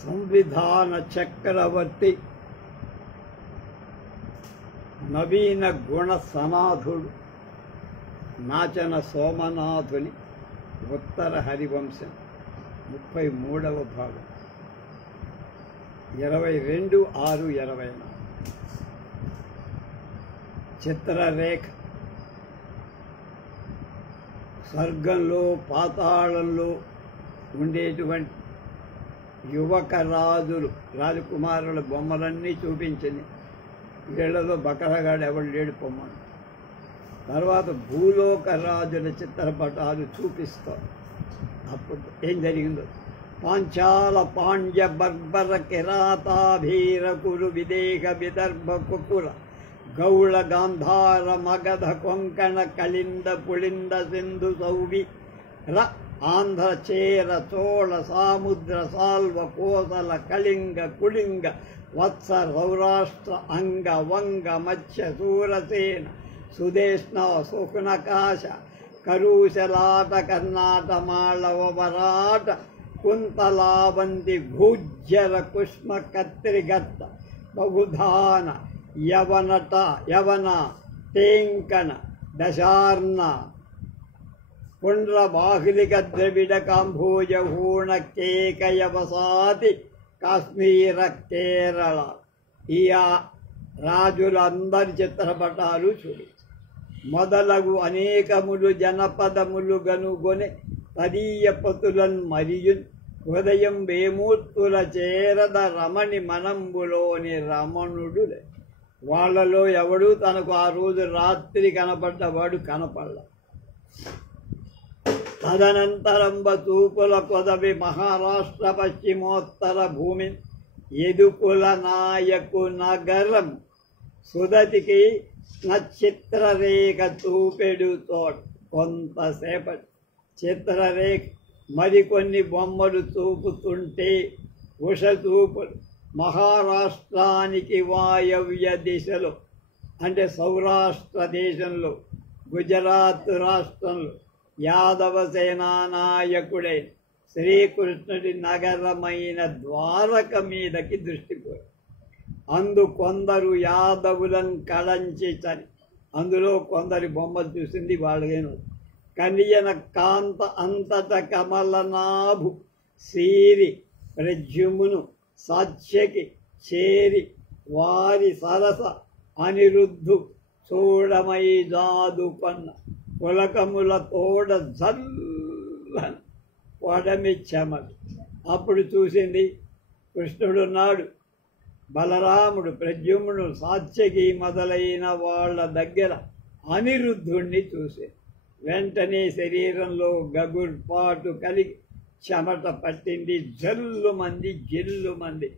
సంవిధాన చక్రవర్తి నవీన గుణ సనాథుడు నాచన సోమనాథుని ఉత్తర హరివంశం 33వ భాగం 22/6/24 చిత్రరేఖ. స్వర్గంలో పాతాళంలో ఉండేటువంటి యువక రాజకుమారుల బొమ్మలన్నీ చూపించింది. వీళ్లలో బకరగాడు ఎవడు లేడు పొమ్మను. తర్వాత భూలోక రాజుల చిత్రపటాలు చూపిస్తారు. అప్పుడు ఏం జరిగిందో పాంచాల పాండ్య బర్బర కిరాతాభీర కురు విదేహ విదర్భ కుకుల గౌళ గాంధార మగధ కొంకణ కళింద పుళింద సింధు సౌవి ర ఆంధ్ర చేర చోళ సాముద్ర సాల్వ కోసల కళింగ కుళింగ వత్స సౌరాష్ట్ర అంగ వంగ మత్స్య సూరసేన సుదేష్ణ సుకునకాశ కరూశలాట కర్ణాట మాళవ వరాట కుంతలావంతి భూజ్యర కుష్మ కత్రిగత్త బహుధాన యవన టేంకణ దశార్ణ పుండ్ర బాహులిక ద్రవిడ కాంభోజ హూణ కేకయవసాతి కాశ్మీర కేరళ ఈ రాజులందరి చిత్రపటాలు చూడు. మొదలగు అనేకములు జనపదములు గనుగొని తదీయ పతులన్ మరియున్ హృదయం వేమూర్తుల చేరద రమణి మనంబులోని రమణుడులే. వాళ్లలో ఎవడు తనకు ఆ రోజు రాత్రి కనపడ్డవాడు కనపడ్డ. తదనంతరంబ తూపుల కొదవి మహారాష్ట్ర పశ్చిమోత్తర భూమి ఎదుకుల నాయకు నగరం సుదతికి నచిత్రరేఖ చూపెడు తోట. కొంతసేపటి చిత్రరేఖ మరికొన్ని బొమ్మలు చూపుతుంటే ఉష చూపులు మహారాష్ట్రానికి వాయవ్య దిశలో అంటే సౌరాష్ట్ర దేశంలో గుజరాత్ రాష్ట్రంలో యాదవ సేనానాయకుడైన శ్రీకృష్ణుడి నగరమైన ద్వారక మీదకి దృష్టిపోయి అందు కొందరు యాదవులను కళంచి చని అందులో కొందరి బొమ్మలు చూసింది. వాళ్ళేను కనియన కాంత అంతట కమలనాభు సీరి ప్రజ్యుమును సాత్యకి చేరి వారి సరస అనిరుద్ధు చూడమై జాదుకొన్న పులకముల తోడ జల్ల పొడమిచ్చమడు. అప్పుడు చూసింది కృష్ణుడున్నాడు, బలరాముడు, ప్రద్యుమ్నుడు, సాత్యకి మొదలైన వాళ్ళ దగ్గర అనిరుద్ధుణ్ణి చూసి వెంటనే శరీరంలో గగుర్పాటు కలిగి చెమట పట్టింది. జల్లుమంది జిల్లుమంది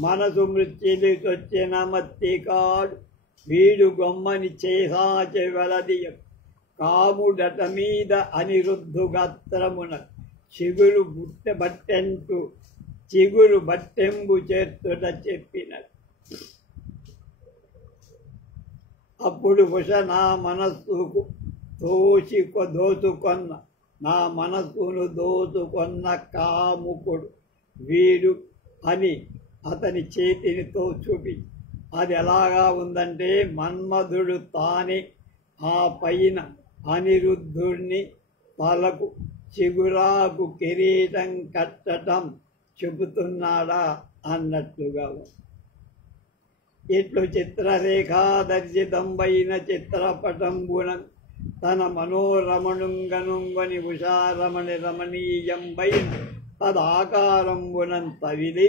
మనసు మృత్యులొచ్చిన మత్తి కాడు వీడు గొమ్మని చేసాచె వెలదియ కాముడట మీద అనిరుద్ధు గాత్రమున చిగురు బట్టెంబు చేర్తుట చెప్పినది. అప్పుడు ఉష నా మనస్సుకు నా మనస్సును దోచుకొన్న కాముకుడు వీడు అని అతని చేతినితో చూపి అది ఎలాగా ఉందంటే మన్మధుడు తానే ఆ పైన అనిరుద్ధుడిని తలకు చిగురాకు కిరీటం కట్టడం చెబుతున్నాడా అన్నట్లుగా. ఇట్లు చిత్రరేఖాదర్శితంబైన చిత్రపటంబున తన మనోరమణుంగనుంగని ఉషారమణి రమణీయంబైన తదాకారంబునం తవిలి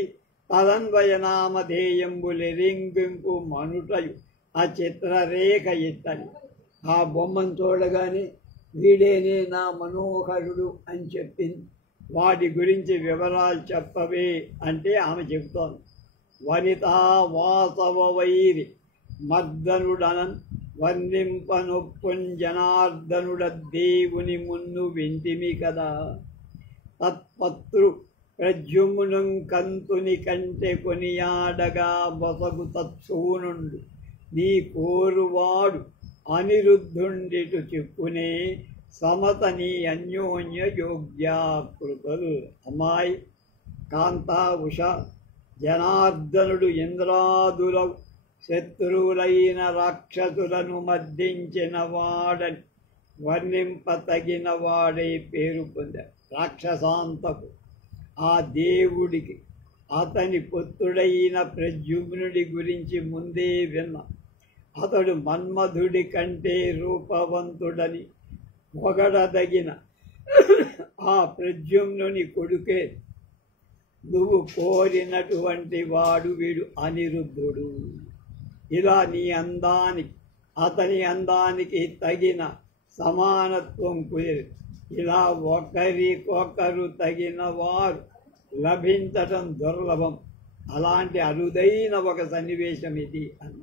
తదన్వయనామధేయంబులెరింగింపు మనుటయు ఆ చిత్రరేఖ ఇత్తని. ఆ బొమ్మను చూడగానే వీడేనే నా మనోహరుడు అని చెప్పింది. వాటి గురించి వివరాలు చెప్పవే అంటే ఆమె చెబుతోంది. వనితా వాసవ వైరి మర్దనుడనన్ వర్ణింపనొప్పుంజనార్దనుడ దేవుని మున్ను వింటిమి కదా. తత్పత్రు ప్రజ్యుమ్నుం కంతుని కంటే కొనియాడగా బొసగు తత్సూనుండు నీ కోరువాడు అనిరుద్ధుండిటు చెప్పునే సమతని అన్యోన్య యోగ్యాకృతులు. అమ్మాయి కాంతా ఉష జనార్దనుడు ఇంద్రాదుల శత్రువులైన రాక్షసులను మర్దించిన వాడని వర్ణింపతగిన వాడే పేరు పొందాడు. రాక్షసాంతకు ఆ దేవుడికి అతని పుత్రుడైన ప్రద్యుమ్నుడి గురించి ముందే విన్నా. అతడు మన్మధుడి కంటే రూపవంతుడని పొగడదగిన ఆ ప్రద్యుమ్నుని కొడుకే నువ్వు కోరినటువంటి వాడు వీడు అనిరుద్ధుడు. ఇలా నీ అందానికి అతని అందానికి తగిన సమానత్వం కుదిరి ఇలా ఒకరికొకరు తగిన వారు లభించటం దుర్లభం. అలాంటి అరుదైన ఒక సన్నివేశం ఇది అన్న.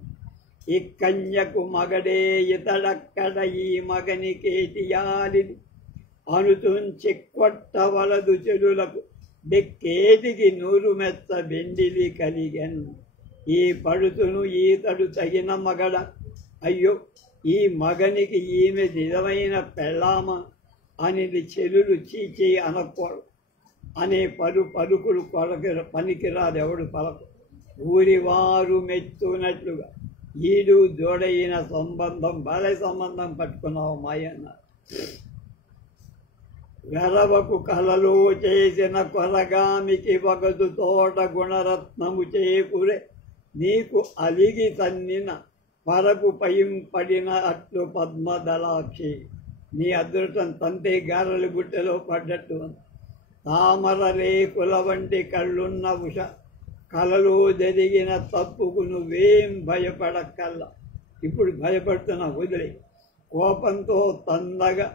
ఈ కన్యకు మగడే ఇతడక్కడ ఈ మగనికేటియాలిని అనుతుంచి కొట్టవలదు చెడులకు దిక్కేటికి నూరు మెత్త బెండిలి కలిగన్. ఈ పడుతును ఈతడు తగిన మగడ, అయ్యో ఈ మగనికి ఈమె నిజమైన పెళ్ళామా అని చెలులు చీచి అనకూడదు అనే పలుకులు పనికిరాదు ఎవడు పలకు. ఊరివారు మెచ్చునట్లుగా ఈడు జోడైన సంబంధం భలే సంబంధం పట్టుకున్నావు మాయన్న. వెరవకు కలలో చేసిన కొరగామికి వగదు తోట గుణరత్నము చేకూరే నీకు అలిగి తన్నిన పరకు పడిన అట్లు పద్మదళాక్షి. నీ అదృష్టం తంతే గారెల గుట్టెలో పడ్డట్టు. తామర రేకుల వంటి కళ్ళున్న ఉష కలలో జరిగిన తప్పుకు నువ్వేం భయపడక్కల్లా. ఇప్పుడు భయపడుతున్నా వదిలే. కోపంతో తందగా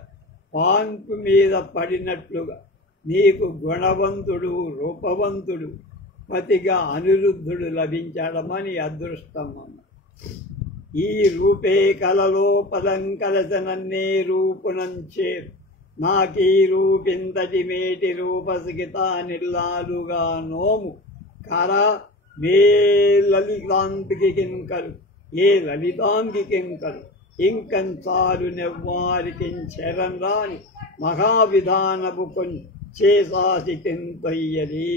పాన్పు మీద పడినట్లుగా నీకు గుణవంతుడు రూపవంతుడు పతిగా అనిరుద్ధుడు లభించాడమని అదృష్టం అన్న. ఈ రూపే కలలో పదం కలసనన్నే రూపునంచే నాకీ రూపింతటి మేటి రూపసిగితా నిల్లాలుగా నోము కరా మే లలితాంతికి కింకరు ఏ లలితాంగి కింకరు ఇంకంచాలు నెవ్వారికి శరం రాని మహావిధానపు చేసాసి కింతయ్యది.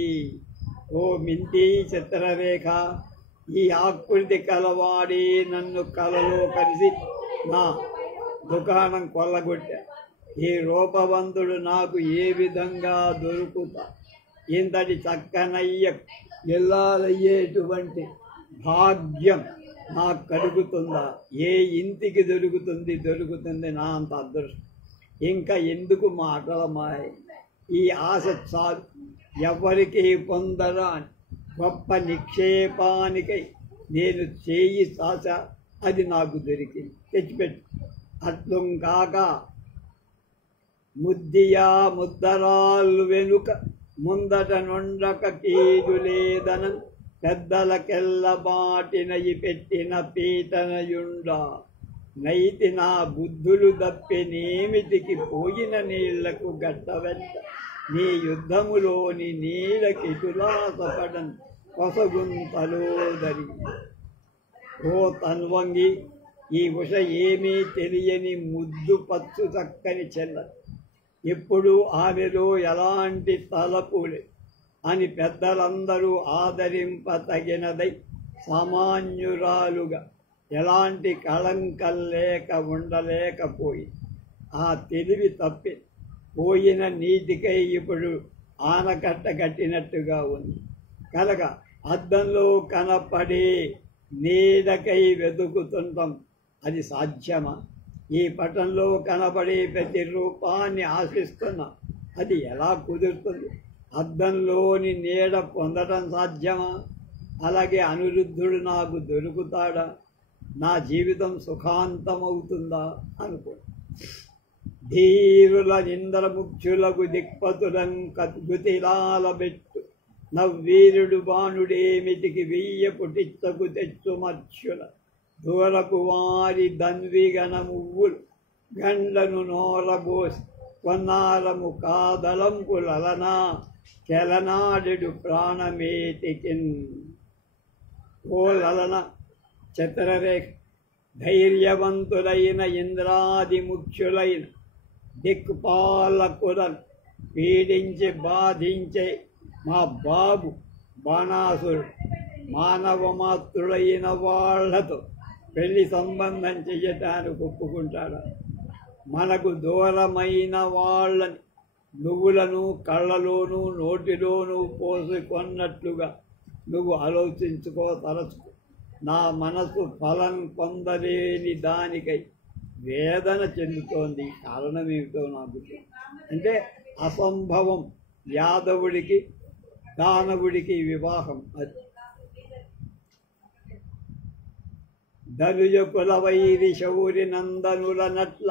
ఓ మింటి చిత్రరేఖ, ఈ ఆకృతి కలవాడే నన్ను కలలో కలిసి నా దుకాణం కొల్లగొట్టా. ఈ రూపవంతుడు నాకు ఏ విధంగా దొరుకుతా? ఇంతటి చక్కనయ్య ఇల్లాలయ్యేటువంటి భాగ్యం నాకు కలుగుతుందా? ఏ ఇంటికి దొరుకుతుంది నా అంత అదృష్టం. ఇంకా ఎందుకు మాటలమాయ? ఈ ఆశ చాలు, ఎవరికి పొందరా అని. గొప్ప నిక్షేపానికై నేను చేయి సాచ, అది నాకు దొరికింది, తెచ్చిపెట్టు. అట్లుంకాక ముద్దియా ముద్దరాళ్ళు వెనుక ముందట నుండక కీడు లేదనన్ పెద్దలకెల్ల బాటినయి పెట్టిన పీటనయుండా. నైతి నా బుద్ధులు దప్పెనేమిటికి పోయిన నీళ్లకు గట్టవెట్ట నీ యుద్ధములోని నీడకిటులాసపడన్ కొసగుంతలోదరి. ఓ తన్వంగి, ఈ ఉష ఏమీ తెలియని ముద్దు పచ్చు చక్కని చెల్ల. ఎప్పుడు ఆమెలో ఎలాంటి తలపులే అని పెద్దలందరూ ఆదరింపతగినదై సామాన్యురాలుగా ఎలాంటి కళంకం లేక ఉండలేకపోయి ఆ తెలివి తప్పి పోయిన నీటికై ఇప్పుడు ఆనకట్ట కట్టినట్టుగా ఉంది. కనుక అద్దంలో కనపడే నీడకై వెతుకుతుంటాం, అది సాధ్యమా? ఈ పటంలో కనపడే ప్రతి రూపాన్ని ఆశిస్తున్నా, అది ఎలా కుదురుతుంది? అద్దంలోని నీడ పొందడం సాధ్యమా? అలాగే అనిరుద్ధుడు నాకు దొరుకుతాడా? నా జీవితం సుఖాంతమవుతుందా అనుకో. ధీరుల ఇంద్రముఖ్యులకు దిక్పతులం గుతిలాలబెట్టు నవ్వీరుడు బాణుడేమిటికి వెయ్య పుటిచ్చకు తెచ్చు మర్చుల దూరపు వారి దన్విగన మువ్వులు గండ్లను నోరబోసి కొన్నారము కాదలంపులనా కెలనాడెడు ప్రాణమేటికిన్. ఓ లలన చిత్రరేఖ, ధైర్యవంతులైన ఇంద్రాది ముఖ్యులైన దిక్పాలకులను పీడించి బాధించే మా బాబు బాణాసురుడు మానవమాత్రుడైన వాళ్లతో పెళ్లి సంబంధం చెయ్యటానికి ఒప్పుకుంటాడా? మనకు దూరమైన వాళ్ళని నువ్వులను కళ్ళలోనూ నోటిలోనూ పోసుకొన్నట్లుగా నువ్వు ఆలోచించుకో, తలచుకో. నా మనసు ఫలం పొందలేని దానికై వేదన చెందుతోంది. కారణం ఏమిటో నాకు తెలియదు. అంటే అసంభవం యాదవుడికి దానవుడికి వివాహం. అది ధనుజ కులవైరి శౌరి నందనుల నట్ల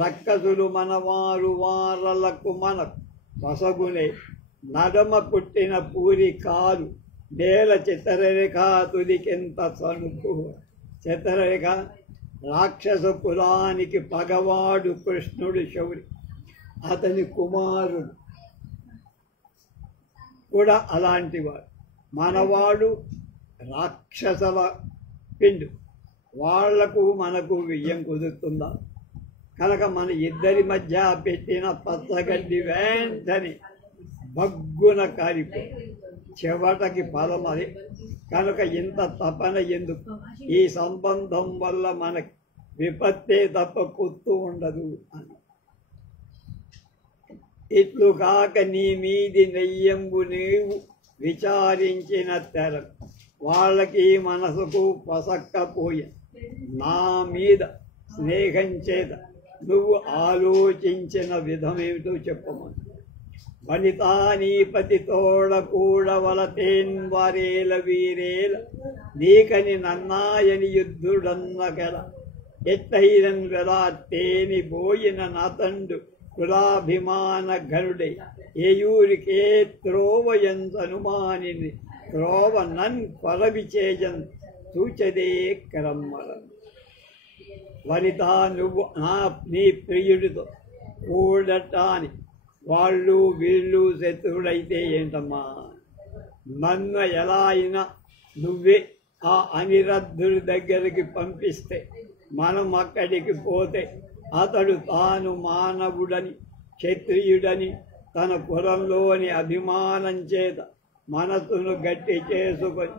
రక్కసులు మనవారు వారలకు మనకు వసగునే నడమ పుట్టిన పూరి కాలు నేల చిత్రరేఖ తుదికెంత సనుకు. చిత్రరేఖ రాక్షస కులానికి పగవాడు కృష్ణుడు శౌరి, అతని కుమారుడు కూడా అలాంటివాడు. మనవాడు రాక్షసుల పిండు, వాళ్లకు మనకు వియ్యం కుదురుతుందా? కనుక మన ఇద్దరి మధ్య పెట్టిన పచ్చగడ్డి వెంటనే బగ్గున కారిపో, చెవటకి ఫలం అది. కనుక ఇంత తపన ఎందుకు? ఈ సంబంధం వల్ల మనకి విపత్తే తప్ప పొత్తు ఉండదు అని. ఇట్లు కాక నీ మీది నెయ్యంబు నీవు విచారించిన తెర వాళ్ళకి మనసుకు పసక్కపోయే నా మీద స్నేహం చేత నువ్వు ఆలోచించిన విధమేమిటో చెప్పమని. వనితానీపతి తోడ కూడవలతేన్ వారేల వీరేల నీకని నన్నాయని యుద్ధుడన్న గల ఎత్తైరన్ వెలాత్తేని బోయిన నాతండు కులాభిమాన ఘనుడై ఏయూరికే త్రోవయంతనుమానిని త్రోవ నన్ కొలవిచేజన్ సూచదే క్రమ్మలం. వనిత నువ్వు నీ ప్రియుడితో కూడటాని వాళ్ళు వీళ్ళు శత్రువులైతే ఏంటమ్మా? నన్ను ఎలా అయినా నువ్వే ఆ అనిరుద్ధుడి దగ్గరికి పంపిస్తే మనం అక్కడికి పోతే అతడు తాను మానవుడని క్షత్రియుడని తన కులంలోని అభిమానం చేత మనసును గట్టి చేసుకొని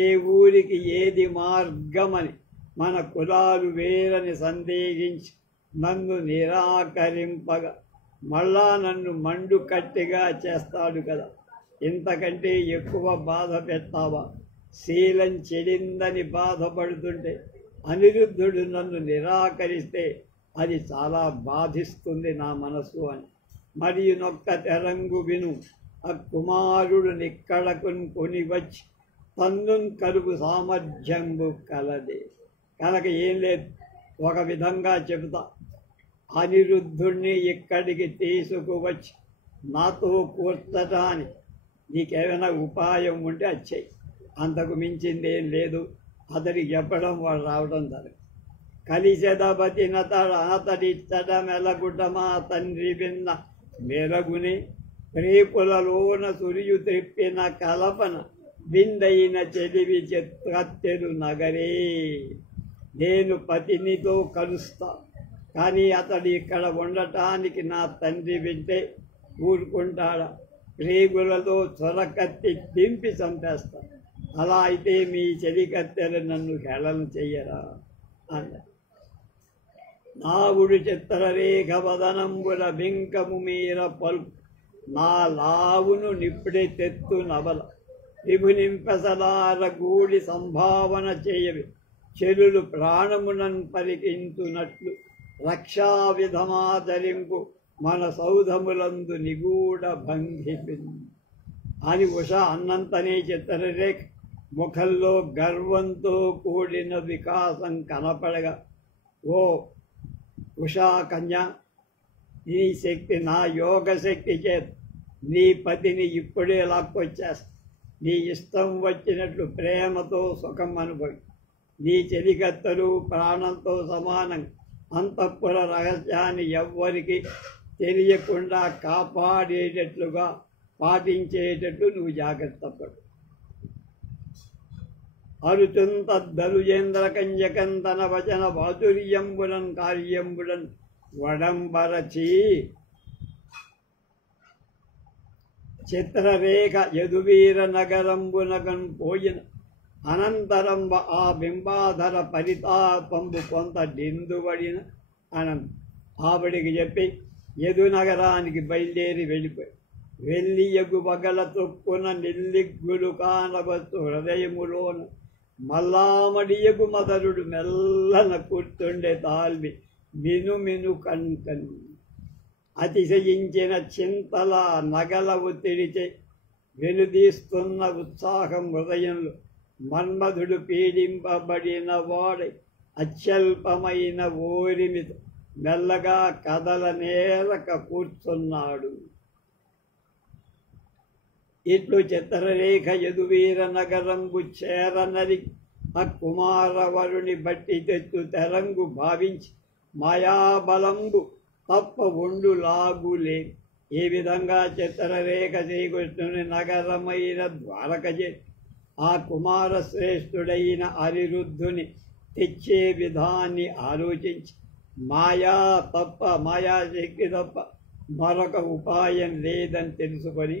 ఏ ఊరికి ఏది మార్గమని మన కులాలు వేరని సందేహించి నన్ను నిరాకరింపగా మళ్ళా నన్ను మండు కట్టిగా చేస్తాడు కదా. ఇంతకంటే ఎక్కువ బాధ పెట్టావా? శీలం చెడిందని బాధపడుతుంటే అనిరుద్ధుడు నన్ను నిరాకరిస్తే అది చాలా బాధిస్తుంది నా మనసు అని. మరియు నొక్క తెరంగు విను, ఆ కుమారుడు నిక్కడకు కొని వచ్చి తన్నున్ కలుగు సామర్థ్యంబు కలదే. కనుక ఏం లేదు, ఒక విధంగా చెబుతా. అనిరుద్ధుణ్ణి ఇక్కడికి తీసుకువచ్చి నాతో కూర్చటానికి నీకేమైనా ఉపాయం ఉంటే వచ్చాయి. అంతకు మించిందేం లేదు. అతడికి చెప్పడం వాడు రావడం సరే. కలిసెదబతినతడ అతడిచ్చట మెలగుటమా తండ్రి విన్న మెలగుని రేపులలోన సురియు త్రిప్పిన కలపన బిందైన చెలివి కత్తెలు నగరే. నేను పతినితో కలుస్తా, కానీ అతడు ఇక్కడ ఉండటానికి నా తండ్రి వింటే ఊరుకుంటాడా? రేగులతో చొరకత్తి దింపి చంపేస్తా. అలా అయితే మీ చెలికత్తెలు నన్ను హేళన చెయ్యరా అన్న. నావుడు చిత్రరేఖ వదనంబుల బింకము మీర పలుకు నా లావును నిప్పుడే తెత్తు నవల విభునింపెసలార గూడి సంభావన చేయవి చెలులు ప్రాణమునన్ పరికించునట్లు రక్షా విధమాదరింపు మన సౌధములందు నిగూఢ భంగిపింది అని ఉష అన్నంతనే చిత్రరేఖ ముఖంలో గర్వంతో కూడిన వికాసం కనపడగా, ఓ ఉషా కన్య, నీ శక్తి నా యోగ శక్తి చేత నీ పతిని ఇప్పుడే లాక్కొచ్చేస్తా. నీ ఇష్టం వచ్చినట్లు ప్రేమతో సుఖం అనుభవి. నీ చెలికత్తలు ప్రాణంతో సమానం. అంతఃపుర రహస్యాన్ని ఎవ్వరికి తెలియకుండా కాపాడేటట్లుగా పాటించేటట్లు నువ్వు జాగ్రత్త పడు. అరుచుంతద్దలుజేంద్ర కంజకంతన వచన వాతుర్యంబులన్ కార్యంబులన్ వడంబరచి చిత్రరేఖ యదువీర నగరంబునగన్ పోయిన అనంతరంబ ఆ బింబాధర పరితాపంబు కొంత డిందుబడిన అనంత ఆవిడికి చెప్పి యదు నగరానికి బయలుదేరి వెళ్ళిపోయి వెళ్ళి ఎగు బగల తొక్కున నిల్లిగ్గులు కానవచ్చు హృదయములోన మల్లామడియగు మదరుడు మెల్లన కూర్చుండే తాల్వి మినుమిను కన్కన్ అతిశయించిన చింతల నగల ఒత్తిడిచే వెనుదీస్తున్న ఉత్సాహం హృదయంలో మన్మధుడు పీడింపబడిన వాడై అత్యల్పమైన ఓరిమితో మెల్లగా కదల నేరక కూర్చున్నాడు. ఇట్లు చిత్రరేఖ యదువీర నగరంబు చేరనరి ఆ కుమారవరుని బట్టి తెత్తు తెరంగు భావించి మాయాబలంబు తప్ప ఉండు లాగులే. ఏ విధంగా చిత్రరేఖ శ్రీకృష్ణుని నగరమైన ద్వారకజే ఆ కుమార శ్రేష్ఠుడైన అనిరుద్ధుని తెచ్చే విధాన్ని ఆలోచించి మాయాశక్తి తప్ప మరొక ఉపాయం లేదని తెలుసుకొని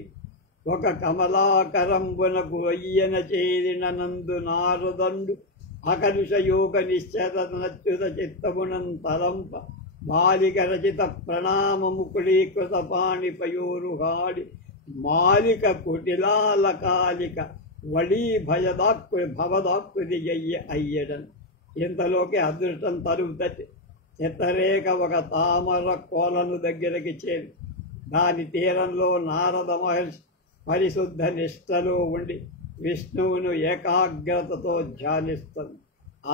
ఒక కమలాకరంబునకు అయ్యన చేరిన నందు నారదండు అకలుష యోగ నిశ్చరనచ్యుత చిత్తమునం తలంప బాలిక రచిత ప్రణామముకుళీకృత పాణిపయోరుహాడి మాలిక కుటిలాల కాలిక వడీ భవదాక్కుది అయ్యడన్. ఇంతలోకి అదృష్టం తరుగుతది. చిత్రరేఖ ఒక తామర కోలను దగ్గరికి చేరి దాని తీరంలో నారద మహర్షి పరిశుద్ధ నిష్టలో ఉండి విష్ణువును ఏకాగ్రతతో ధ్యానిస్తుంది.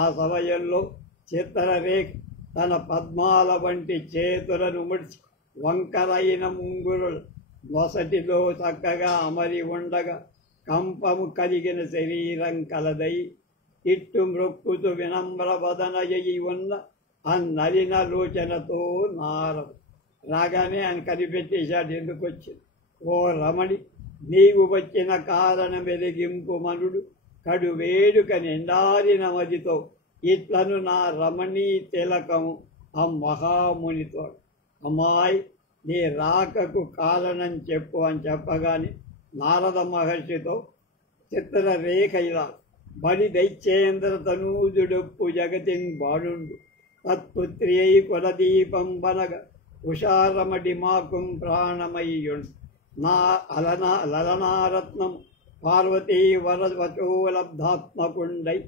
ఆ సమయంలో చిత్రరేఖ తన పద్మాల వంటి చేతులను ముడిచి వంకరైన ముంగురులు నొసటిలో చక్కగా అమరి ఉండగా కంపము కలిగిన శరీరం కలదై ఇట్టు మ్రొక్కుతూ వినమ్ర వదనయ్యి ఉన్న అన్నలిన లోచనతో నారదు రాగానే ఆయన కనిపెట్టేశాడు. ఎందుకు వచ్చింది? ఓ రమణి, నీవు వచ్చిన కారణం వెలిగింపు మనుడు కడు వేడుక నిండారిన మదితో ఇట్లను నా రమణీ తిలకము ఆ మహామునితో అమ్మాయి నీ రాకకు కారణం చెప్పు అని చెప్పగానే నారద మహర్షితో చిత్రరేఖ ఇలా బలి దైత్యేంద్ర తనూజుడొప్పు జగతిన్ బాడుండు తత్పుత్రి అయి కులదీపం బనగ ఉషారమడి మాకుం ప్రాణమయ్యుండు నా లలనారత్నం పార్వతీ వరవచోలబ్ధాత్మకుండై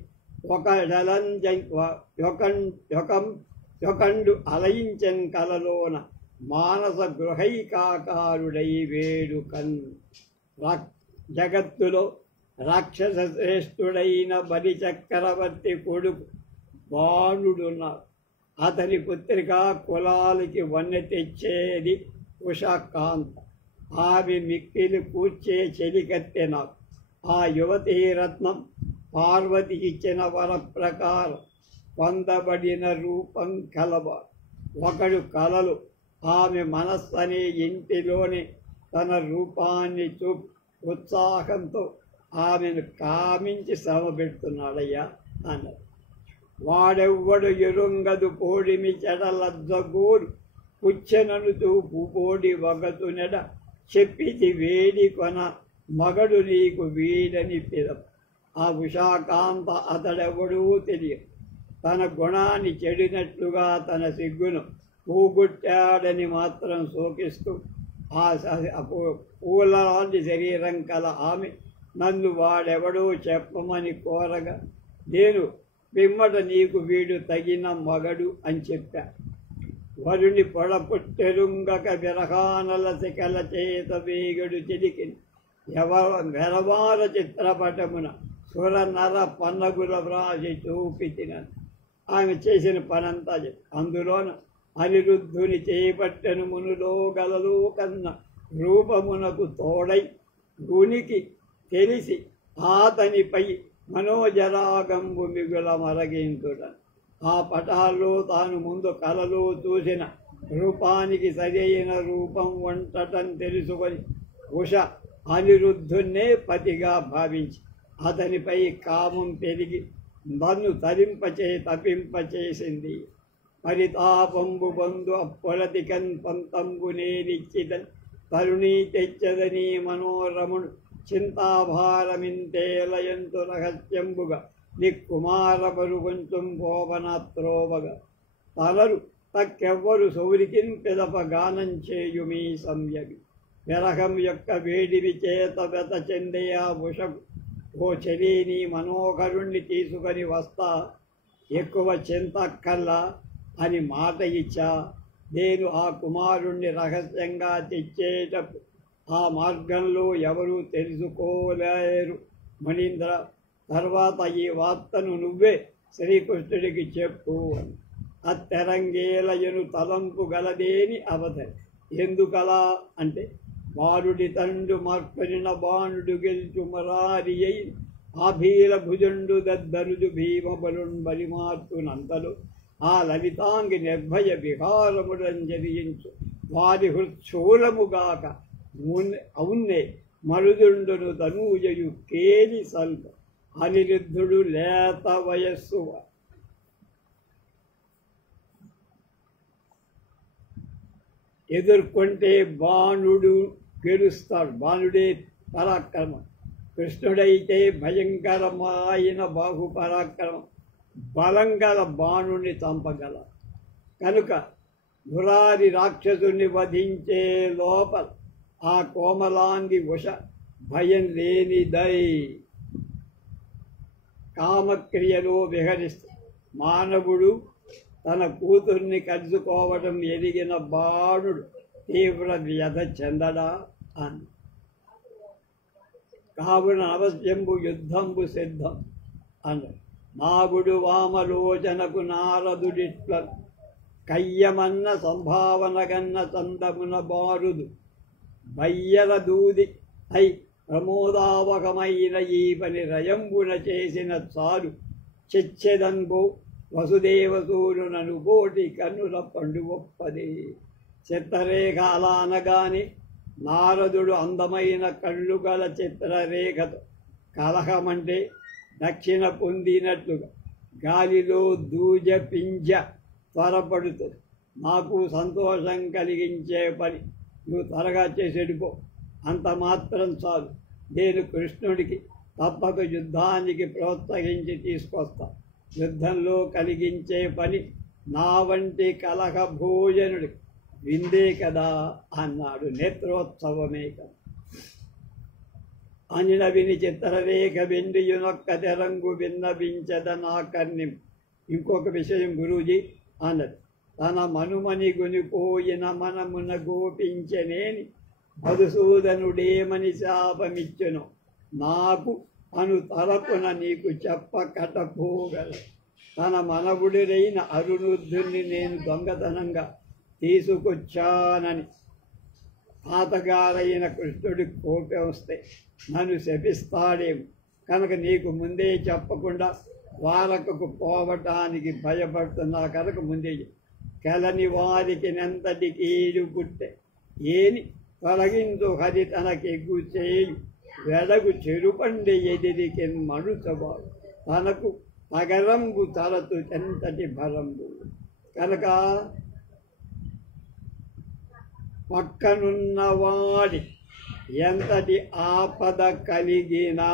యొకండు అలయించన్ కలలోన మానస గృహైకాకారుడై వేడుకన్. జగత్తులో రాక్షస శ్రేష్ఠుడైన బలి చక్రవర్తి కొడుకు బాణుడున్నాడు. అతని పుత్రిక కులాలకి వన్నె తెచ్చేది ఉషాకాంత. ఆమె మిక్కిలి కూర్చే చెలికత్తె నాకు. ఆ యువతీరత్నం పార్వతి ఇచ్చిన వర ప్రకారం పొందబడిన రూపం కలవాడు. ఒకడు కలలు ఆమె మనస్సు అనే ఇంటిలోని తన రూపాన్ని చూపి ఉత్సాహంతో ఆమెను కామించి శ్రమ పెడుతున్నాడయ్యా అన్నారు. వాడెవ్వడు ఎరుంగదు పోడిమి చెడలద్దగోరు పుచ్చెననుతూ పూపోడి వగతు నెడ చెప్పిది వేడి కొన మగడు నీకు వీడని పిదం. ఆ ఉషాకాంత అతడెవడూ తెలియదు. తన గుణాన్ని చెడినట్లుగా తన సిగ్గును పూగొట్టాడని మాత్రం శోకిస్తూ ఆ పూలలాంటి శరీరం కల ఆమె నన్ను వాడెవడో చెప్పమని కోరగా నేను పిమ్మట నీకు వీడు తగిన మగడు అని చెప్పా. వరుని పొడపుట్టెరుంగక విరహానల శిఖల చేత వేగడు చిలికి వెరవార చిత్రపటమున సుర నర పన్నగుల వ్రాసి చూపితిన. ఆమె చేసిన పనంతా అందులోన అనిరుద్ధుని చేపట్టెను మునులో గలలో కన్న రూపమునకు తోడై గునికి తెలిసి ఆతనిపై మనోజరాగంబు మిగుల మరగించుట. ఆ పటాల్లో తాను ముందు కలలో చూసిన రూపానికి సరైన రూపం వంటటం తెలుసుకొని ఉష అనిరుద్ధున్నే పతిగా భావించి అతనిపై కామం పెరిగి నన్ను తపింపచేసింది. పరితాపంబు బంధు అప్పొలతికన్ పంతంబు నేనిచ్చితన్ తరుణీ తెచ్చదని మనోరముడు చింతాభారమింతేలయంతు రహస్యంబుగా నిక్కుమార బరుగొంచుం పోవనాత్రోవగా తలరు తక్కెవ్వరు సౌరికిన్ పెదప గానం చేయుమీ సంయగి విరహం యొక్క వేడివి చేత వెత చెందయా ఉషకు ఓ చెలీని మనోహరుణ్ణి తీసుకొని వస్తా ఎక్కువ చింతక్కల్లా అని మాట ఇచ్చా నేను ఆ కుమారుణ్ణి రహస్యంగా తెచ్చేటప్పుడు ఆ మార్గంలో ఎవరూ తెలుసుకోలేరు మణీంద్ర. తర్వాత ఈ వార్తను నువ్వే శ్రీకృష్ణుడికి చెప్పు అని. అత్తెరంగేలయను తలంపు గలదేని అవతరి. ఎందుకలా అంటే బాలుడి తండ్రు మార్పరిన బాణుడు గెలుచు మరారి అయి ఆభీల భుజండు దద్దరుజు భీమ బలున్ బలిమార్తునంతలు ఆ లలితాంగి నిర్భయ విహారముడంజరించు వారి హృత్శూలముగాక అవున్నే మరుదుండును తనూజయు కేలి సల్ప అనిరుద్ధుడు లేత వయస్సు ఎదుర్కొంటే బాణుడు గెలుస్తాడు. బాణుడే పరాక్రమం. కృష్ణుడైతే భయంకరమైన బాహుపరాక్రమం, బలం గల బాణుని చంపగల. కనుక మురారి రాక్షసుని వధించే లోపల ఆ కోమలాంగి ఉష భయం లేనిదై కామక్రియలో విహరిస్తుంది. మానవుడు తన కూతుర్ని కలుసుకోవడం ఎదిగిన బాణుడు తీవ్ర వ్యధ చెందడా అని. కావున అవశ్యంబు యుద్ధంబు సిద్ధం అన్నాడు. నాగుడు వామలోచనకు నారదుడిట్ల కయ్యమన్న సంభావన గన్న చందమున బారుదు బయ్యల దూది అయి ప్రమోదావకమైన ఈ పని రయంబున చేసిన చాలు చెచ్చెదన్బో వసుదేవసూరునను కోటి కన్నుల పండు ఒప్పది. చిత్రరేఖ అలా అనగానే నారదుడు అందమైన కళ్ళు గల చిత్రరేఖతో కలహమంటే దక్షిణ పొందినట్లుగా గాలిలో దూజ పింజ త్వరపడుతుంది. నాకు సంతోషం కలిగించే పని నువ్వు త్వరగా చేసేడుకో, అంత మాత్రం చాలు. నేను కృష్ణుడికి తప్పక యుద్ధానికి ప్రోత్సహించి తీసుకొస్తా. యుద్ధంలో కలిగించే పని నా వంటి కలహ భోజనుడి విందే కదా అన్నాడు. నేత్రోత్సవమే కదా అనిన విని చిత్రరేఖ వెండియునొక్క తెరంగు విన్నవించద నా కర్ణిం. ఇంకొక విషయం గురూజీ అన్నది. తన మనుమని గునిపోయిన మనమున గోపించనేని మధుసూదనుడేమని శాపమిచ్చును నాకు అను తలపున నీకు చెప్పకటపోగల. తన మనవుడిరైన అరుణుద్ధుని నేను దొంగతనంగా తీసుకొచ్చానని తాతగారైన కృష్ణుడికి కోపం వస్తే నన్ను శపిస్తాడేమో. కనుక నీకు ముందే చెప్పకుండా ద్వారకకు పోవటానికి భయపడుతున్నా కనుక ముందే కెలని వారికి నెంతటి కీడు పుట్టే ఏని తొలగించు హరి తనకెగ్గు చేయు వెడగు చెరుపండి ఎదిరికి మడుచవాడు తనకు పగరంబు తలతు ఎంతటి భరంబు. కనుక పక్కనున్నవాడి ఎంతటి ఆపద కలిగినా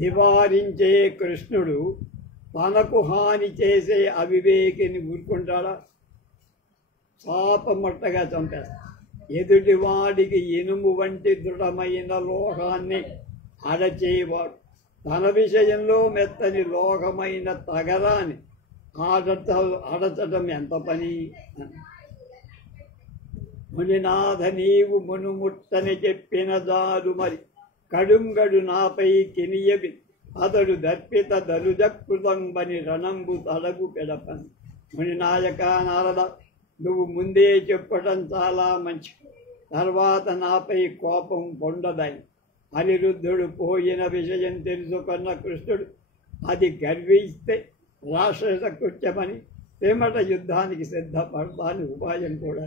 నివారించే కృష్ణుడు తనకు హాని చేసే అవివేకిని ఊరుకుంటాడా? శాపమట్టగా చంపేస్తాడు. ఎదుటివాడికి ఇనుము వంటి దృఢమైన లోహాన్ని అడచేవాడు తన విషయంలో మెత్తని లోహమైన తగరాన్ని అడచటం ఎంత పని. మునినాథ నీవు మునుముట్టని చెప్పిన జారు మరి కడుంగడు నాపై కినియవి అతడు దర్పిత దరుజకృతంబని రణంబు తడగు పెడపని. మునినాయక నారద, నువ్వు ముందే చెప్పటం చాలా మంచి. తర్వాత నాపై కోపం పొందదని. అనిరుద్ధుడు పోయిన విషయం తెలుసుకున్న కృష్ణుడు అది గర్విస్తే రాక్షస కృత్యమని పిమ్మట యుద్ధానికి సిద్ధపడతాని ఉపాయం కూడా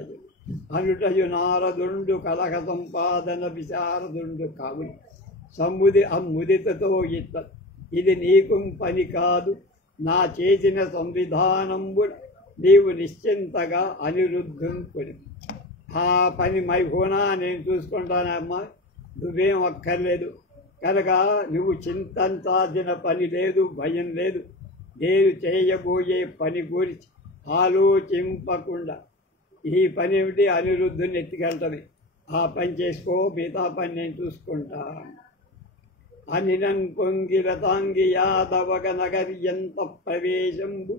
అనుటయు నారదుండు కలహ సంపాదన విశారదుండు కావును అమ్ముదితతో ఇట్ల ఇది నీకు పని కాదు. నా చేసిన సంవిధానంబు నీవు నిశ్చింతగా అనిరుద్ధుని కొలి. ఆ పని మైహోనా నేను చూసుకుంటానమ్మా, నువ్వేం అక్కర్లేదు కనుక నువ్వు చింతించాల్సిన పని లేదు, భయం లేదు. నేను చేయబోయే పని గురించి ఆలోచింపకుండా ఈ పని ఏమిటి, అనిరుద్ధుని ఎత్తుకెళ్ళటమే. ఆ పని చేసుకో, మిగతా పని నేను చూసుకుంటా. అనినన్ పొంగిరతాంగి యాదవగ నగర్యంత ప్రవేశంబు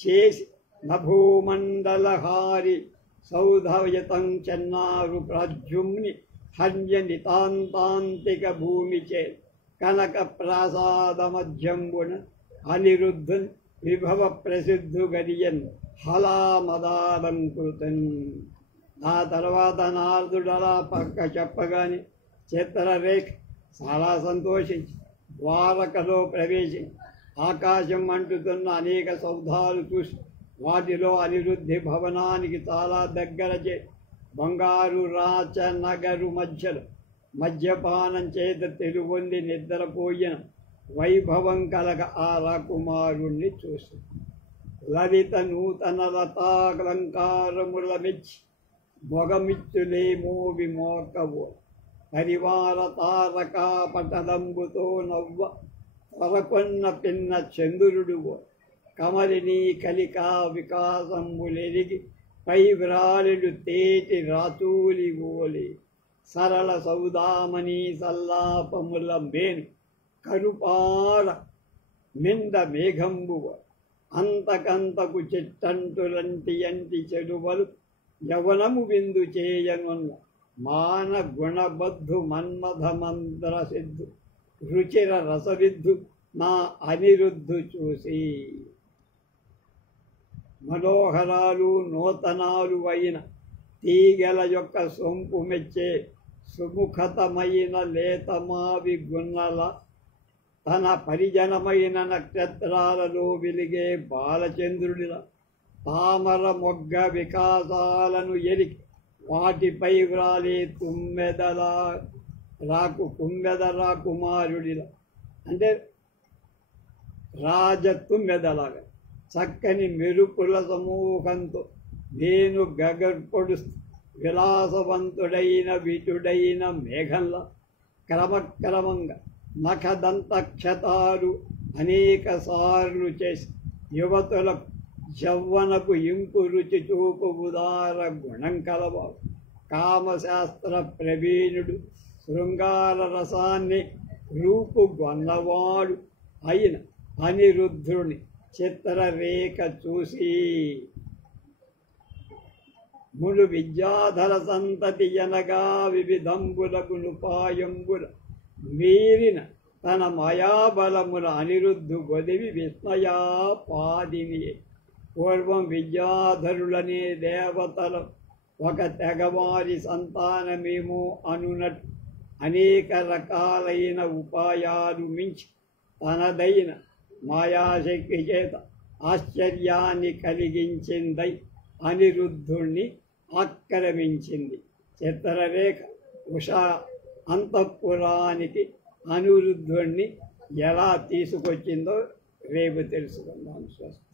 చేసి నభూమండలహారి సౌధయతం చెన్నారు ప్రాజ్యుమ్ని హన్య నితాంతాంతిక భూమిచే కనక ప్రాసాద మధ్యంబున అనిరుద్ధున్ విభవ ప్రసిద్ధు గరియన్ హలామదాలంకృతన్. ఆ తర్వాత నారదుడలా పక్క చెప్పగానే చిత్రరేఖ చాలా సంతోషించి ద్వారకలో ప్రవేశించి ఆకాశం అంటుతున్న అనేక సౌధాలు చూసి వాటిలో అనిరుద్ధి భవనానికి చాలా దగ్గర బంగారు రాచ నగరు మధ్యలో మద్యపానం చేత తెలుగొంది నిద్రపోయిన వైభవం కలగ ఆ రాకుమారుణ్ణి చూసి లలిత నూతన లతాలంకారముల మెచ్చి మొగమిచ్చులేమో విమోకవో పరివార తారకా పటలంబుతో నవ్వ త్వరకొన్న పిన్న చంద్రుడువో కమలిని కలికా వికాసంబులెరిగి పై వ్రాలుడు తేటి రాతూలి ఓలి సరళ సౌదామణి సల్లాపముల మేను కరుపార మింద మేఘంబువ అంతకంతకు చిట్టంటులంటి అంటి చెడువలు యవనము విందు చేయనున్న మాన గుణబద్ధు మన్మథ మంత్ర సిద్ధు రుచిర రసవిద్ధు నా అనిరుద్ధు చూసి. మనోహరాలు నూతనాలు అయిన తీగల యొక్క సొంపు మెచ్చే సుముఖతమైన లేతమావి గున్నల తన పరిజనమైన నక్షత్రాలలో వెలిగే బాలచంద్రుడిలా తామర మొగ్గ వికాసాలను ఎరిగి వాటిపై వ్రాలే తుమ్మెదలా కుమారుడిలా అంటే తుమ్మెదలాగా చక్కని మెరుపుల సమూహంతో నేను గగర్పొడుస్తూ విలాసవంతుడైన విటుడైన మేఘంలా క్రమక్రమంగా నఖదంతక్షతాలు అనేక సార్లు చేసి యువతులకు యవ్వనపు ఇంపు రుచి చూపు ఉదార గుణం కలవాడు కామశాస్త్ర ప్రవీణుడు శృంగార రసాన్ని రూపు గొన్నవాడు అయిన అనిరుద్ధుని చిత్రరేఖ చూసి మును విద్యాధర సంతతి అనగా వివిధంబులకు నుపాయంబుల మీరిన తన మాయాబలముల అనిరుద్ధు గొదివి విస్మయా పాదిని. పూర్వం విద్యాధరులనే దేవతల ఒక తెగవారి సంతానమేమో అనునట్టు అనేక రకాలైన ఉపాయాలు మించి తనదైన మాయాశక్తి చేత ఆశ్చర్యాన్ని కలిగించిందై అనిరుద్ధుణ్ణి ఆక్రమించింది. చిత్రరేఖ ఉషా అంతఃపురానికి అనిరుద్ధుణ్ణి ఎలా తీసుకొచ్చిందో రేపు తెలుసుకుందాం. స్వస్తి.